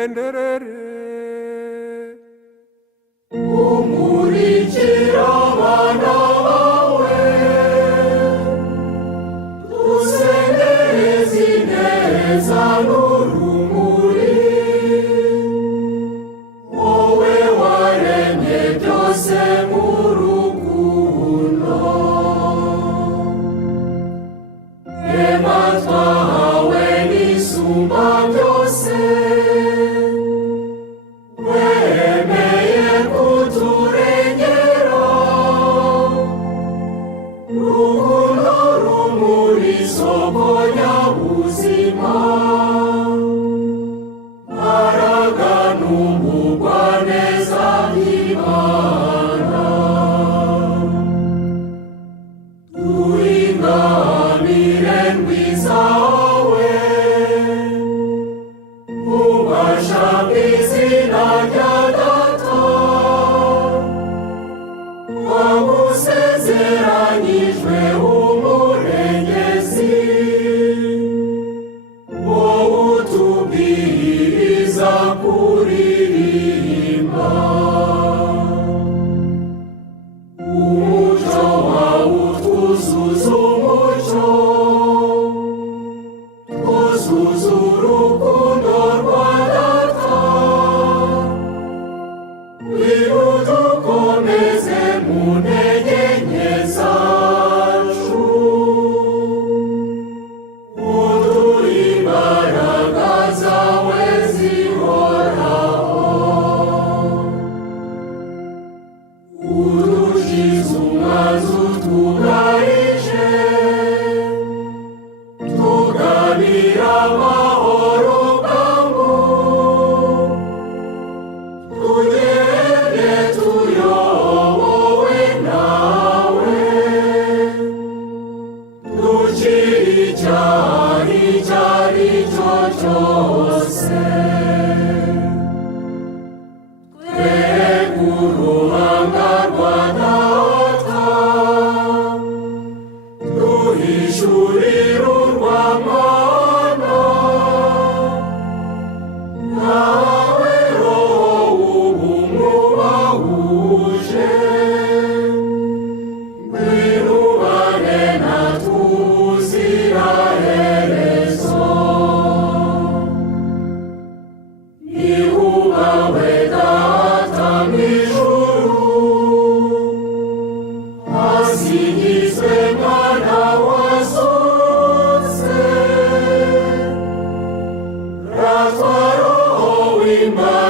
tugenderere. Umurikira abana bawe, tuzendereze ineza n'urumuri, wowe waremye byose mu rukundo. Rema twahawe n'isumba byose, wemeye kuturengera. Rukundo rumuri isoko nyabuzima, mbaraga n'umugwaneza by'Imana. Turingamire ndwizawe, ubasha bw'izina rya Data, twagusezeranyijwe umurengezi, wowe utubwiriza kuririmba. Umucyo wawe utwuzuza umucyo, twuzuza urukundo rwa Data. Wirudukomeze mu ntege nke zacu, uduhe imbaraga zawe zihoraho. Udukize umwanzi utwugarije, tuganira amahoro bwangu. Tugende tuyobowe nawe, dukire icyaha icyo ari cyo cyose. Twereke uruhanga rwa Data, duhishurire urwa Mwana. Nawe Roho w'ubumwubahuje, ngwino ubane natwe ubuziraherezo. Nihubahwe Data mw'ijuru, hasingizwe Mwana wazutse, ratwa Roho w'Imana.